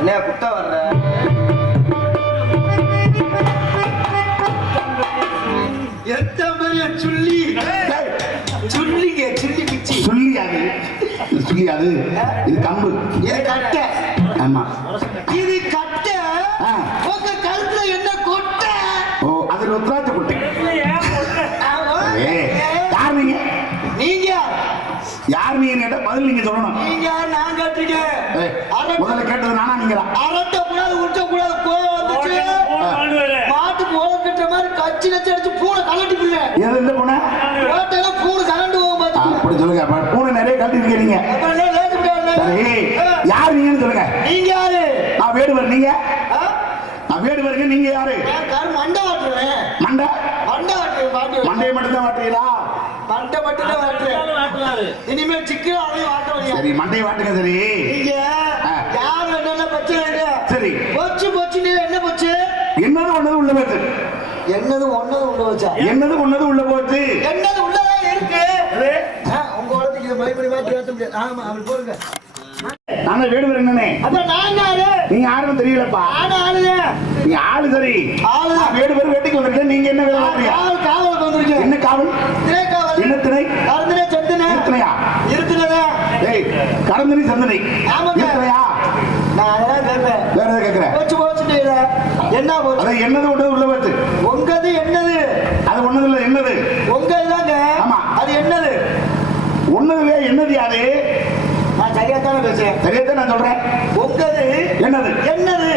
என்ன குத்த வர்ற? எத்த பெரிய சுள்ளி சுள்ளிங்க சுள்ளி பிச்சி. அது சொல்லி அது இது கம்பு. இது கட்ட. ஆமா. இது கட்ட. உங்க கழுத்துல என்ன கொட்ட? ஓ அது ருத்ராட்ச குட்டை. ஏ யார் நீங்க கேட்டா பதில் நீங்க சொல்லணும். நீங்க நான் ஏய், முதல்ல கேட்டது நானா நீங்களா? அரட்ட கூடாது உருட்ட கூடாது கோவம் வந்துச்சு மாட்டுக்கு ஓலம் கட்டுற மாதிரி கச்சி நச்சு அடிச்சு பூனை கலட்டி பிள்ளை. எது இந்த போன? ஓட்டையில பூனை கலண்டு போகும் பாத்துக்கோ அப்படி சொல்லுங்க. பூனை நிறைய கட்டிருக்கீங்க நீங்க. அப்புறம் என்ன லேட்டு விடாது சரி யார் நீங்கன்னு சொல்லுங்க. நீங்க யாரு? நான் வேடுவர் நீங்க? ஆ? நான் வேடுவருங்க நீங்க யாரு? நான் கரு மண்டை வாட்டுறேன். மண்டை? மண்டை வாட்டுறேன் மண்டையை மட்டும் தான் வாட்டுறீங்களா? மண்டை மட்டும் தான் வாட்டுறேன். இனிமே சிக்கு அதையும் வாட்ட முடியாது சரி மண்டையை வாட்டுங்க சரி. நீங்க. யாரு என்னென்ன பிரச்சனை சரி. பொச்சு பொச்சு நீ என்ன பொச்சு? என்னது ஒன்னது உள்ள போச்சு? என்னது ஒன்னது உள்ள வச்சா என்னது ஒன்னது உள்ள போச்சு? என்னது உள்ளதான் இருக்கு? உங்க உலகத்துக்கு இது பயப்படி மாற்றி ஏற்ற முடியாது. ஆமா அப்படி போடுங்க. நான் வேடுவர் என்னனே அப்ப நான் யாரு? நீங்க யாருன்னு தெரியலப்பா. ஆனா ஆளுங்க நீ ஆளு சரி. ஆளு. நான் வேடுவர் வேட்டைக்கு வந்திருக்கேன். நீங்க என்ன வேலை? காவல் காவலுக்கு வந்திருக்கேன். என்ன காவல்? ஏய் கடந்தனி சந்தனை. இருத்தனையா நான் அதெல்லாம் கேட்பேன். வேற எதை கேக்குறேன் போச்சு இல்ல. என்ன போச்சு? அதான் என்னது ஒன்னது உள்ள போச்சு. உங்கது என்னது? அது ஒன்னது இல்ல என்னது? உங்க இதாங்க ஆமா. அது என்னது? ஒன்னது இல்லையா என்னது யாது நான் சரியா தானே பேசுறேன். சரியா நான் சொல்றேன். உங்கது என்னது? என்னது?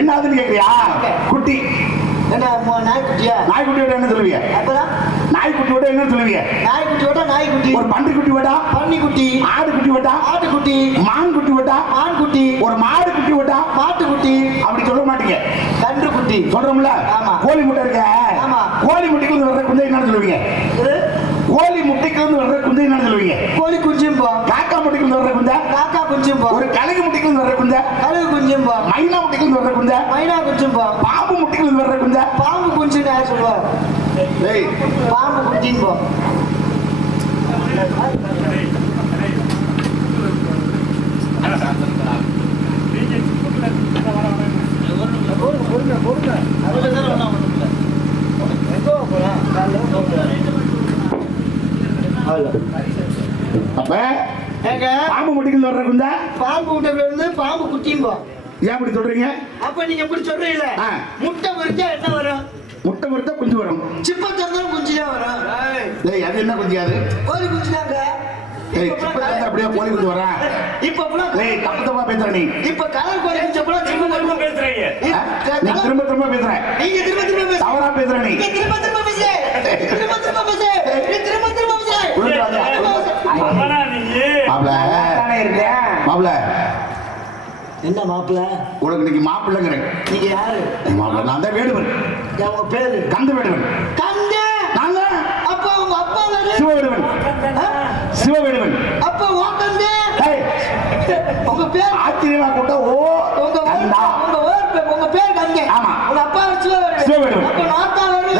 என்னதுன்னு கேக்குறியா குட்டி. என்ன நாய்க்குட்டியா? நாய்க்குட்டி விட என்ன சொல்லுவீங்க அப்புறம்? நாய்க்குட்டி விட என்ன சொல்லுவீங்க? நாய்க்குட்டி விட்டா நாய்க்குட்டி. ஒரு பன்றி குட்டி விட்டா பன்னிக்குட்டி. ஆடு குட்டி விட்டா ஆட்டுக்குட்டி. மான் குட்டி விட்டா ஆண்குட்டி ஒரு மாடு குட்டி விட்டா மாட்டுக்குட்டி. அப்படி சொல்ல மாட்டீங்க. கன்றுக்குட்டி. சொல்றோம்ல? ஆமா. கோழி முட்டை இருக்க. ஆமா. கோழி முட்டைக்கு வர்ற குஞ்சை என்ன சொல்லுவீங்க? கோழி முட்டைக்கு இருந்து வர்ற குஞ்சை என்ன சொல்லுவீங்க? கோழி குஞ்சும்பா. காக்கா முட்டைக்கு இருந்து வர்ற குஞ்சா? காக்கா குஞ்சும்பா. ஒரு கழுகு முட்டைக்கு இருந்து வர்ற குஞ்சா? கழுகு குஞ்சும்பா. மைனா முட்டைக்கு இருந்து வர்ற குஞ்சா? மைனா குஞ்சும்பா. பாம்பு முட்டைக்கு இருந்து வர்ற குஞ்சா? பாம்பு குஞ்சுன்னு சொல்லுவா? பாம்பு குட்டின்பா அப்ப ஏங்க பாம்பு முட்டைக்கு இருந்து வர்ற குஞ்சா பாம்பு முட்டையில இருந்து பாம்பு குட்டின்பா ஏன் அப்படி சொல்றீங்க? அப்ப நீங்க எப்படி சொல்றீங்களே. முட்டை பொரிச்சா என்ன வரும்? முட்டை பொறுத்தா குஞ்சு வரும். சிப்ப திறந்தாலும் குஞ்சு தான் வரும் டேய் அது என்ன குஞ்சு அது? கோழி குஞ்சு தாங்க டேய் சிப்ப திறந்தா அப்படியே கோழி குஞ்சு வரா? இப்ப டேய் தப்பு தப்பா பேசுற நீ. இப்ப கலர் கோழி குஞ்சு புலாம் சிப்ப திரும்ப பேசுறீங்க? நீ திரும்ப திரும்ப பேசுற நீங்க திரும்ப திரும்ப பேசு. தவறா பேசுற நீ. நீங்க திரும்ப திரும்ப பேசு. திரும்ப திரும்ப பேசு. நீ திரும்ப திரும்ப பேசு. உள்ள. திரும்ப மாப்ள மாப்ள என்ன மாப்பிள்ள? உனக்கு இன்னைக்கு மாப்பிள்ளைங்கிறேன். நீங்க யாரு? மாப்பிள்ள நான் தான் வேடுவன். உங்க பேரு? கந்த வேடுவன். கந்த? நாங்க அப்ப உங்க அப்பா வேறு? சிவ வேடுவன் சிவ வேடுவன் அப்ப உன் கந்த உங்க பேர்? ஆச்சரியமா கூட்ட ஓ உங்க கந்தா. உங்க பேர் கந்த. ஆமா. உங்க அப்பா வேறு சிவவேடு. சிவவேடு. அப்ப நாத்தா வேறு.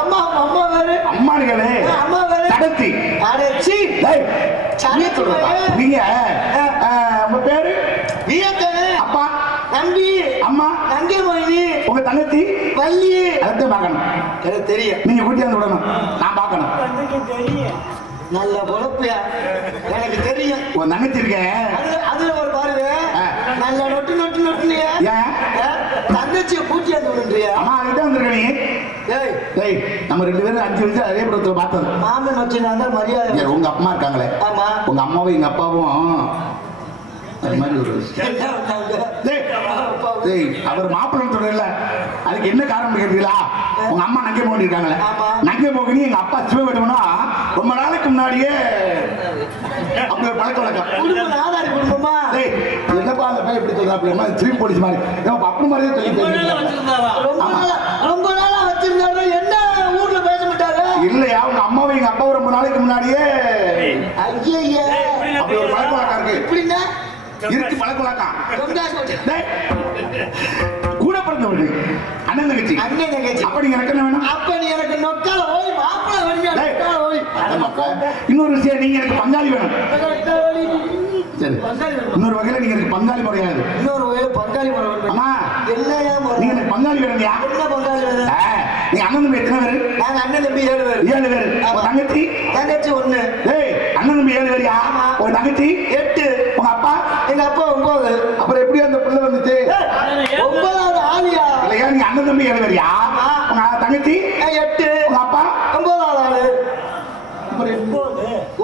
அம்மா அம்மா வேறு. அம்மானுகளே. அம்மா வேறு. கடத்தி அடைச்சி டேய் சரி நீ சொல்றதா? நீங்க உங்க பேரு வீரத்தனு அப்பா நம்பி அம்மா நங்கை மொழி உங்க தங்கச்சி? வள்ளி அதான் பார்க்கணும். எனக்கு தெரியும் நீங்க கூட்டியாந்து விடணும். நான் பார்க்கணும். நல்ல எனக்கு தெரியும் உன் தங்கச்சி இருக்க. அதுல ஒரு பாருங்க. ஆ. நல்ல நொட்டு நொட்டு நொட்டுனியா. ஏன்? தங்கச்சியை கூட்டி வந்து விடுன்றியா அம்மா கிட்ட வந்திருக்க நீ. டேய் நம்ம ரெண்டு பேரும் அஞ்சு அதே படத்துல பார்த்தது. மாமன் வச்சுனா மரியாதை உங்க அம்மா இருக்காங்களே. ஆமா. உங்க அம்மாவும் எங்க அப்பாவும். அது மாதிரி ஒரு அவர் மாப்பிள்ளை சொல்றல அதுக்கு என்ன காரணம் கேட்டீங்களா? உங்க அம்மா நங்கை மோகன் இருக்காங்களே. நங்கை மோகினி எங்க அப்பா சிவபெருமனா ரொம்ப நாளைக்கு முன்னாடியே அப்படி ஒரு பழக்க வழக்கம். ஆதாரி குடும்பமா? டேய், என்னப்பா அந்த பையன் இப்படி சொல்றாப்ல? திரும்பி போலீஸ் மாதிரி. அப்பு மாதிரியே சொல்லி ரொம்ப நாளா வச்சிருந்தாரு? என்ன ஊர்ல பேச மாட்டாங்க இல்லையா உங்க அம்மாவும் எங்க அப்பாவும் ரொம்ப நாளைக்கு முன்னாடியே ஐயா அப்படி ஒரு பழக்க வழக்கம் இருக்கு. எப்படின்னா இருக்கு பழக்க வழக்கம் ரொம்ப டேய், கூட பிறந்தவர்கள் அண்ணன் தங்கச்சி. அண்ணன் தங்கச்சி. அப்ப நீங்க எனக்கு வேணும்? அப்ப நீ எனக்கு நொக்கால ஓய் மாப்பிள வரியா ஓய். இன்னொரு விஷயம் நீங்க எனக்கு பங்காளி வேணும். சரி? இன்னொரு வகையில நீங்க எனக்கு பங்காளி முறையாது. இன்னொரு வகையில பங்காளி முறை. அம்மா என்னையா? நீங்க எனக்கு பங்காளி வேணும்யா? என்ன பங்காளி வேணும்? நீங்க அண்ணன் தம்பி எத்தனை பேரு? நாங்க அண்ணன் தம்பி ஏழு பேர். ஏழு பேரு உங்க தங்கச்சி தங்கச்சி ஒண்ணு ஏய் அண்ணன் தம்பி ஏழு பேரியா உங்க தங்கச்சி எட்டு உங்க அப்பா எங்க அப்பா ஒன்பது அப்புறம் எப்படி அந்த பிள்ளை வந்துச்சு ஏய், ஒன்பதாவது ஆளியா இல்லையா நீங்க அண்ணன் தம்பி ஏழு பேரியா உங்க தங்கச்சி? எட்டு. உங்க அப்பா? ஒன்பதாவது ஆளு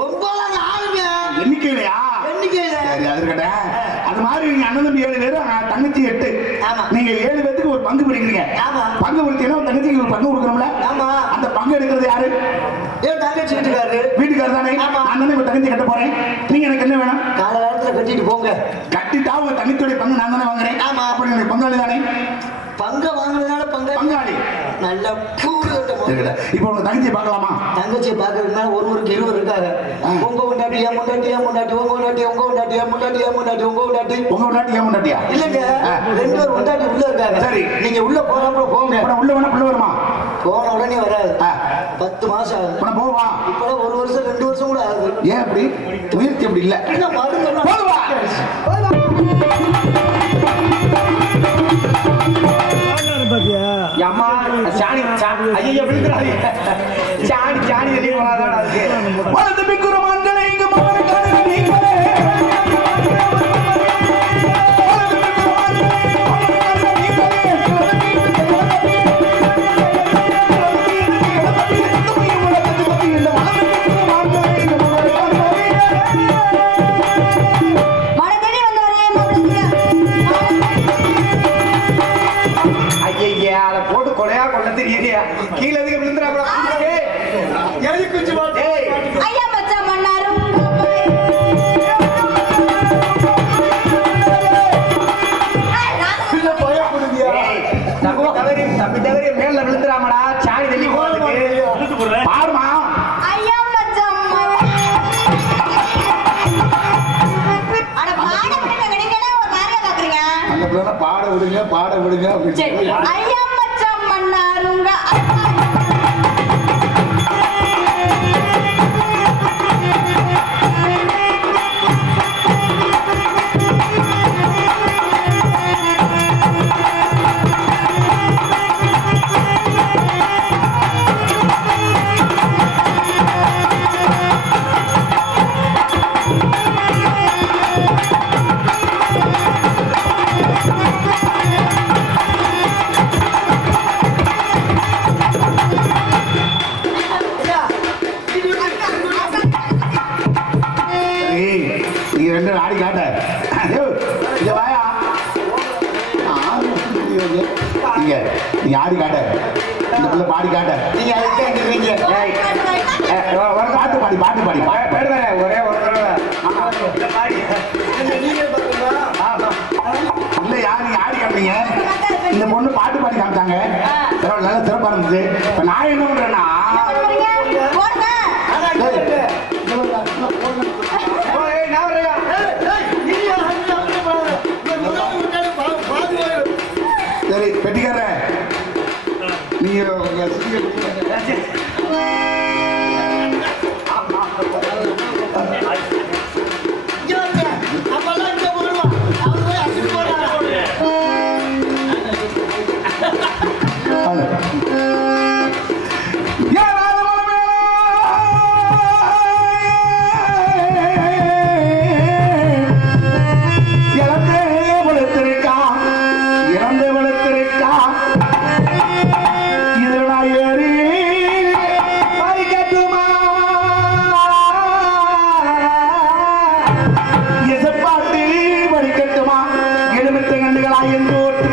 ஒன்பதாவது ஆளுங்க. எண்ணிக்கையிலையா? எண்ணிக்கையில. சரி அது இருக்கட்ட அது மாதிரி நீங்க அண்ணன் தம்பி ஏழு பேரு உங்க தங்கச்சி எட்டு. நீங்க ஏழு பேத்துக்கு ஒரு பங்கு பிடிக்கிறீங்க. பங்கு பிடிச்சீங்கன்னா தங்கச்சிக்கு ஒரு பங்கு கொடுக்கணும்ல? அந்த பங்கு எடுக்கிறது யாரு? ஏன் தங்கச்சி வீட்டுக்காரரு வீட்டுக்காரர் தானே. நான் தானே உங்க தங்கச்சி கட்ட போறேன். நீங்க எனக்கு என்ன வேணும்? கால நேரத்துல கட்டிட்டு போங்க. கட்டிட்டா உங்க தங்கச்சியோட பங்கு நான் தானே வாங்குறேன். ஆமா. அப்படி எனக்கு பங்காளி தானே? பங்க வாங்குறதுனால பங்க பங்காளி. நல்ல. இப்போ உங்க தங்கச்சியை பார்க்கலாமா? தங்கச்சியை பாக்குறதுனால ஒருவருக்கு இருவர் இருக்காங்க. உங்க கொண்டாட்டி ஏன் கொண்டாட்டி ஏன் கொண்டாட்டி உங்க கொண்டாட்டி உங்க கொண்டாட்டி ஏன் கொண்டாட்டி ஏன் கொண்டாட்டி உங்க கொண்டாட்டி உங்க விளையாட்டு ஏன் விளையாட்டியா இல்லங்க. ரெண்டு பேர் கொண்டாட்டி உள்ள இருக்காங்க. சரி. நீங்க உள்ள போறப்ப போங்க. உள்ள வேணா புள்ள வருமா? போன உடனே வராது. பத்து மாசம் ஆகுது. போவா? இப்ப ஒரு வருஷம் ரெண்டு வருஷம் கூட ஆகுது. ஏன் அப்படி? முயற்சி அப்படி இல்ல. என்ன மருந்து போதுவா? சாணி சாணி வெளியே போகாதான் அதுக்கு? Legit. I காட்ட நீங்க அதுக்கு வா, வா, பாட்டு பாடி பாட்டு பாடி பாடுவேன் ஒரே ஒரு. இல்ல யார் ஆடி காட்டுறீங்க? இந்த பொண்ணு பாட்டு பாடி காமிச்சாங்க. நல்லா சிறப்பா இருந்துச்சு. இப்ப நான் என்ன பண்றேன்னா Здравствуйте. எலுமித்த கண்டுகளா என்று ஒட்டு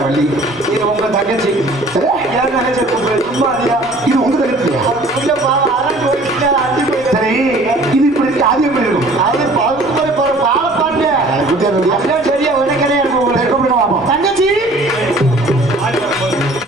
வள்ளி. இது உங்க தங்கச்சி. யார் தங்கச்சி சும்மா அதியா இது உங்க தங்கச்சி இல்லப்பா அரை சரி இது இப்படி இருக்கு அது